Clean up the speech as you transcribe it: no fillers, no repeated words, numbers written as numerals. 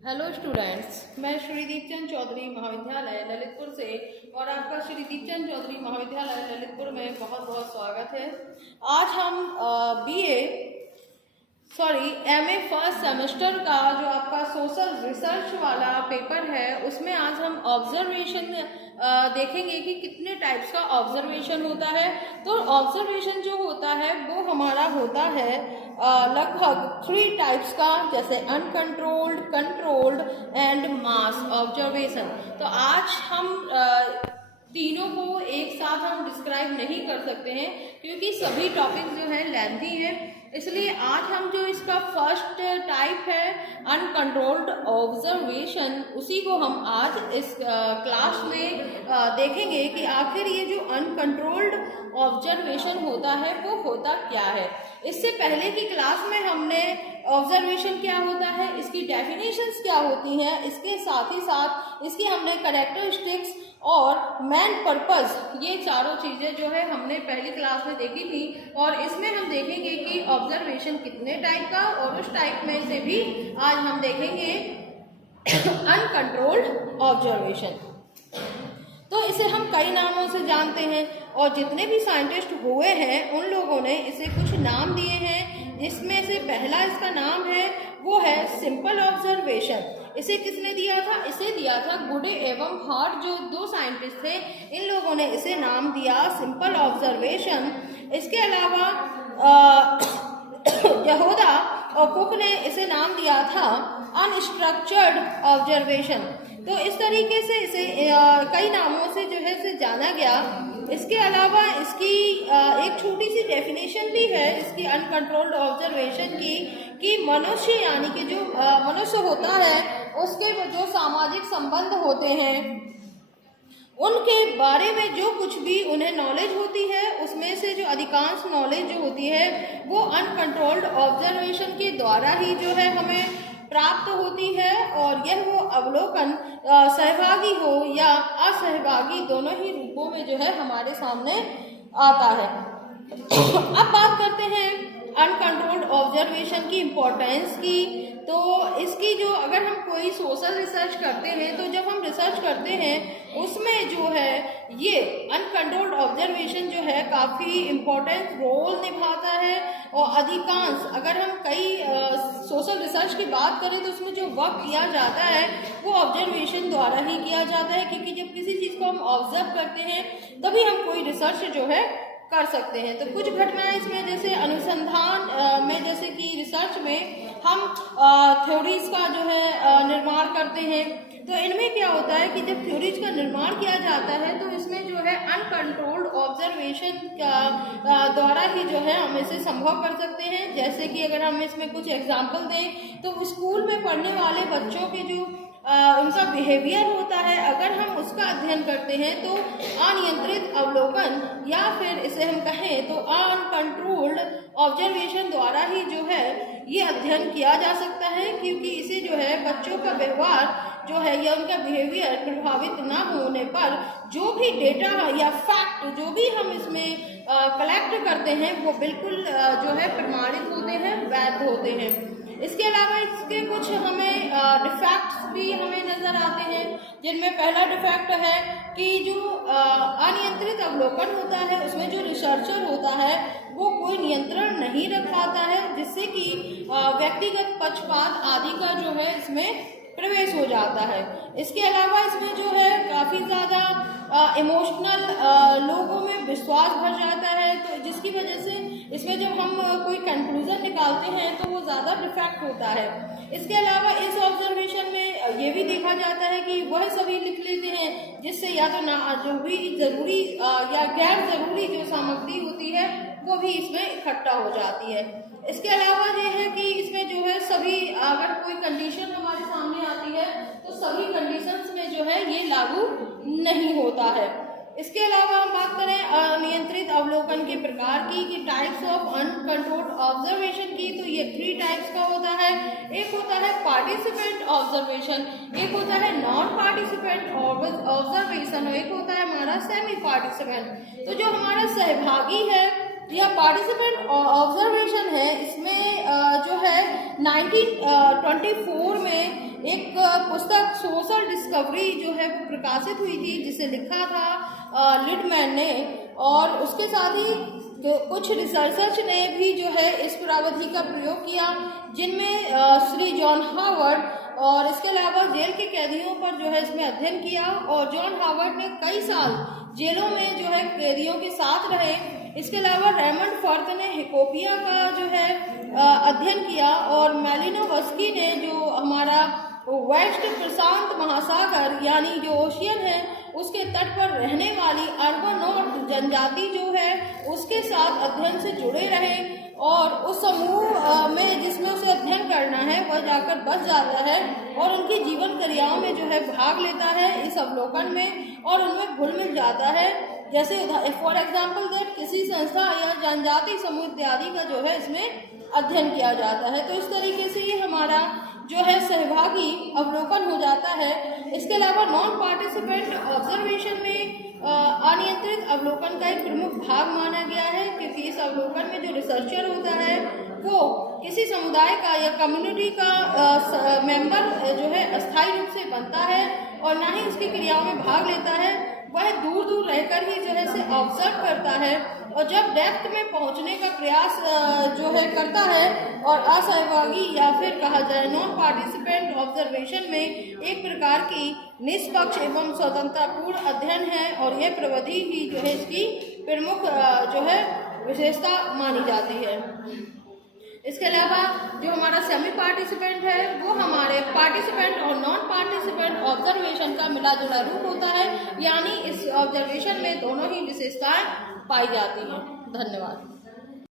Hello students, मैं श्री दीपचंद चौधरी महाविद्यालय ललितपुर से और आपका श्री दीपचंद चौधरी महाविद्यालय ललितपुर में बहुत बहुत स्वागत है। आज हम एमए फर्स्ट सेमेस्टर का जो आपका सोशल रिसर्च वाला पेपर है उसमें आज हम ऑब्जर्वेशन देखेंगे कि कितने टाइप्स का ऑब्जर्वेशन होता है। तो ऑब्जर्वेशन जो होता है वो हमारा होता है लगभग 3 टाइप्स का, जैसे uncontrolled, controlled and mass observation. तो आज हम तीनों को एक साथ हम डिस्क्राइब नहीं कर सकते हैं क्योंकि सभी टॉपिक जो है लेंथी है, इसलिए आज हम जो इसका फर्स्ट टाइप है अनकंट्रोल्ड ऑब्जर्वेशन, उसी को हम आज इस क्लास में देखेंगे कि आखिर ये जो अनकंट्रोल्ड ऑब्जर्वेशन होता है वो होता क्या है। इससे पहले की क्लास में हमने ऑब्जर्वेशन क्या होता है, इसकी डेफिनेशंस क्या होती हैं, इसके साथ ही साथ इसकी हमने कैरेक्टरिस्टिक्स और मेन पर्पस, ये चारों चीज़ें जो है हमने पहली क्लास में देखी थी। और इसमें हम देखेंगे कि ऑब्जर्वेशन कितने टाइप का, और उस टाइप में से भी आज हम देखेंगे अनकंट्रोल्ड ऑब्जर्वेशन। तो इसे हम कई नामों से जानते हैं और जितने भी साइंटिस्ट हुए हैं उन लोगों ने इसे कुछ नाम दिए हैं, जिसमें से पहला इसका नाम है वो है सिंपल ऑब्जर्वेशन। इसे किसने दिया था? इसे दिया था गुडे एवं हार्ट, जो 2 साइंटिस्ट थे, इन लोगों ने इसे नाम दिया सिंपल ऑब्जर्वेशन। इसके अलावा यहूदा और कुक ने इसे नाम दिया था अनस्ट्रक्चर्ड ऑब्जर्वेशन। तो इस तरीके से इसे कई नामों से जो है इसे जाना गया। इसके अलावा इसकी एक छोटी सी डेफिनेशन भी है इसकी अनकंट्रोल्ड ऑब्जर्वेशन की, कि मनुष्य यानी कि जो मनुष्य होता है उसके जो सामाजिक संबंध होते हैं उनके बारे में जो कुछ भी उन्हें नॉलेज होती है उसमें से जो अधिकांश नॉलेज जो होती है वो अनकंट्रोल्ड ऑब्जर्वेशन के द्वारा ही जो है हमें प्राप्त होती है। और यह वो अवलोकन सहभागी हो या असहभागी दोनों ही रूपों में जो है हमारे सामने आता है। अब बात करते हैं अनकंट्रोल्ड ऑब्जर्वेशन की इम्पोर्टेंस की। तो इसकी जो अगर हम कोई सोशल रिसर्च करते हैं तो जब हम रिसर्च करते हैं उसमें जो है ये अनकंट्रोल्ड ऑब्जर्वेशन जो है काफ़ी इम्पोर्टेंट रोल निभाता है। और अधिकांश अगर हम कई सोशल रिसर्च की बात करें तो उसमें जो वर्क किया जाता है वो ऑब्जर्वेशन द्वारा ही किया जाता है, क्योंकि जब किसी चीज़ को हम ऑब्जर्व करते हैं तभी हम कोई रिसर्च जो है कर सकते हैं। तो कुछ घटनाएं इसमें जैसे अनुसंधान में, जैसे कि रिसर्च में हम थ्योरीज का जो है निर्माण करते हैं। तो इनमें क्या होता है कि जब थ्योरीज का निर्माण किया जाता है तो इसमें जो है अनकंट्रोल्ड ऑब्जर्वेशन का द्वारा ही जो है हम इसे संभव कर सकते हैं। जैसे कि अगर हम इसमें कुछ एग्जाम्पल दें तो स्कूल में पढ़ने वाले बच्चों के जो उनका बिहेवियर होता है, अगर हम उसका अध्ययन करते हैं तो अनियंत्रित अवलोकन या फिर इसे हम कहें तो अनकंट्रोल्ड ऑब्जर्वेशन द्वारा ही जो है ये अध्ययन किया जा सकता है। क्योंकि इसे जो है बच्चों का व्यवहार जो है या उनका बिहेवियर प्रभावित ना होने पर जो भी डेटा या फैक्ट जो भी हम इसमें कलेक्ट करते हैं वो बिल्कुल जो है प्रमाणित होते हैं, वैध होते हैं। इसके अलावा इसके कुछ हमें डिफेक्ट्स भी हमें नजर आते हैं, जिनमें पहला डिफेक्ट है कि जो अनियंत्रित अवलोकन होता है उसमें जो रिसर्चर होता है वो कोई नियंत्रण नहीं रख पाता है, जिससे कि व्यक्तिगत पक्षपात आदि का जो है इसमें प्रवेश हो जाता है। इसके अलावा इसमें जो है काफ़ी ज़्यादा इमोशनल लोगों में विश्वास भर जाता है, तो जिसकी वजह से इसमें जब हम कोई कंक्लूजन निकालते हैं तो वो ज़्यादा डिफेक्ट होता है। इसके अलावा इस ऑब्जर्वेशन में ये भी देखा जाता है कि वह सभी लिख लेते हैं, जिससे या तो ना जो भी ज़रूरी या गैर ज़रूरी जो सामग्री होती है वो भी इसमें इकट्ठा हो जाती है। इसके अलावा ये है कि इसमें जो है सभी अगर कोई कंडीशन हमारे सामने आती है तो सभी कंडीशंस में जो है ये लागू नहीं होता है। इसके अलावा हम बात करें अनियंत्रित अवलोकन के प्रकार की, कि टाइप्स ऑफ अनकंट्रोल्ड ऑब्जर्वेशन की, तो ये 3 टाइप्स का होता है। एक होता है पार्टिसिपेंट ऑब्जर्वेशन, एक होता है नॉन पार्टिसिपेंट ऑब्जर्वेशन और एक होता है हमारा सेमी पार्टिसिपेंट। तो जो हमारा सहभागी है या पार्टिसिपेंट ऑब्जर्वेशन है, इसमें जो है 1924 में एक सोशल डिस्कवरी जो है वो प्रकाशित हुई थी, जिसे लिखा था लिडमैन ने। और उसके साथ ही कुछ रिसर्चर्स ने भी जो है इस पुरावधि का प्रयोग किया, जिनमें श्री जॉन हावर्ड, और इसके अलावा जेल के कैदियों पर जो है इसमें अध्ययन किया। और जॉन हावर्ड ने कई साल जेलों में जो है कैदियों के साथ रहे। इसके अलावा रेमंड फर्थ ने हिकोपिया का जो है अध्ययन किया, और मैलिनोवस्की ने जो हमारा वेस्ट प्रशांत महासागर यानी जो ओशियन है उसके तट पर रहने वाली अर्बनोट जनजाति जो है उसके साथ अध्ययन से जुड़े रहे, और उस समूह में जिसमें उसे अध्ययन करना है वह जाकर बस जाता है और उनकी जीवन क्रियाओं में जो है भाग लेता है इस अवलोकन में, और उनमें घुल मिल जाता है। जैसे फॉर एग्जाम्पल दैट किसी संस्था या जनजाति समूह इत्यादि का जो है इसमें अध्ययन किया जाता है। तो इस तरीके से ये हमारा जो है सहभागी अवलोकन हो जाता है। इसके अलावा नॉन पार्टिसिपेंट ऑब्जर्वेशन में अनियंत्रित अवलोकन का एक प्रमुख भाग माना गया है, क्योंकि इस अवलोकन में जो रिसर्चर होता है वो किसी समुदाय का या कम्युनिटी का मेंबर जो है अस्थायी रूप से बनता है और ना ही उसकी क्रियाओं में भाग लेता है। वह दूर दूर रहकर ही जो है इसे ऑब्जर्व करता है, और जब डेप्थ में पहुंचने का प्रयास जो है करता है, और असहभागी या फिर कहा जाए नॉन पार्टिसिपेंट ऑब्जर्वेशन में एक प्रकार की निष्पक्ष एवं स्वतंत्रतापूर्ण अध्ययन है, और यह प्रविधि ही जो है इसकी प्रमुख जो है विशेषता मानी जाती है। इसके अलावा जो हमारा सेमी पार्टिसिपेंट है वो हमारे पार्टिसिपेंट और नॉन पार्टिसिपेंट ऑब्जर्वेशन का मिला जुला रूप होता है, यानी इस ऑब्जर्वेशन में दोनों ही विशेषताएं पाई जाती हैं। धन्यवाद।